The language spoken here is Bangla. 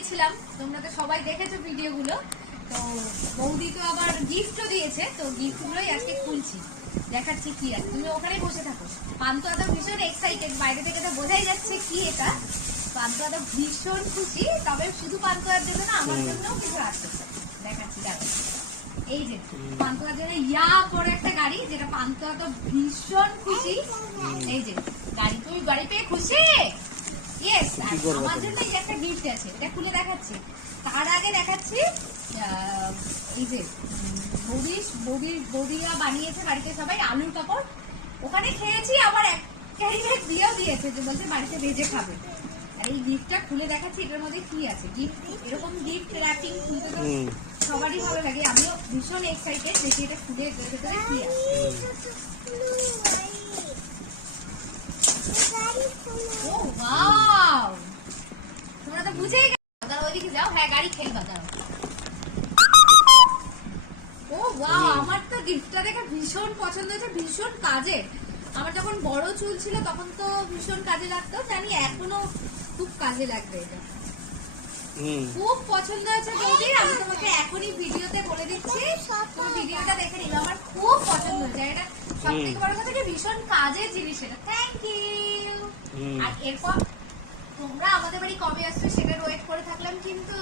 গিয়েছিলাম, তোমরা তো সবাই দেখেছো ভিডিওগুলো। তো বৌদি তো আবার গিফটও দিয়েছে, তো গিফটগুলোই আজকে খুলছি, দেখাচ্ছি কি আছে। তুমি ওখানে বসে থাকো। পান্তুয়া তো ভীষণ এক্সাইটেড, বাইরে থেকে তো বোঝাই যাচ্ছে কি এটা। পান্তুয়া তো ভীষণ খুশি, তবে শুধু পান্তুয়ার জন্য না, আমার জন্যও কিছু আসতেছে, দেখাচ্ছি দেখো। এই যে পান্তুয়ার জন্য ইয়া করে একটা গাড়ি, যেটা পান্তুয়া তো ভীষণ খুশি। এই যে গাড়ি, তুমি গাড়ি পেয়ে খুশি? ইয়েস। আমার জন্য এই একটা গিফট আছে, এটা খুলে দেখাচ্ছি। তার আগে দেখাচ্ছি এই যে বৌদিরা বানিয়েছে বাড়িতে সবাই আলুর কাপড়, ওখানে খেয়েছি, আবার এক ক্যারিবেগ দিয়েও দিয়েছে, যে বলছে বাড়িতে ভেজে খাবে। আর এই গিফটটা খুলে দেখাচ্ছি, এটার মধ্যে কি আছে। গিফট, এরকম গিফট র্যাপিং খুলতে তো সবারই ভালো লাগে, আমিও ভীষণ এক্সাইটেড দেখি এটা খুলে ভেতরে কি আছে। ও ওয়াও, তোমরা তো বুঝেই গেছো। দাঁড়াও ওইদিকে যাও, হ্যাঁ গাড়ি খেলবা, দাঁড়াও। ও ওয়াও, আমার তো গিফটটা দেখে ভীষণ পছন্দ হয়েছে, ভীষণ কাজের। আমার যখন বড় চুল ছিল তখন তো ভীষণ কাজে লাগতো, জানি এখনো খুব কাজে লাগবে এটা। খুব পছন্দ হয়েছে বৌদি, আমি তোমাকে এখনই ভিডিওতে বলে দিচ্ছি, তুমি ভিডিওটা দেখে নিবে। আমার খুব পছন্দ হয়েছে এটা, সব থেকে বড় কথা কি ভীষণ কাজের জিনিস এটা। Thank you. আর এরপর তোমরা আমাদের বাড়ি কবে আসছো সেটা ওয়েট করে থাকলাম কিন্তু।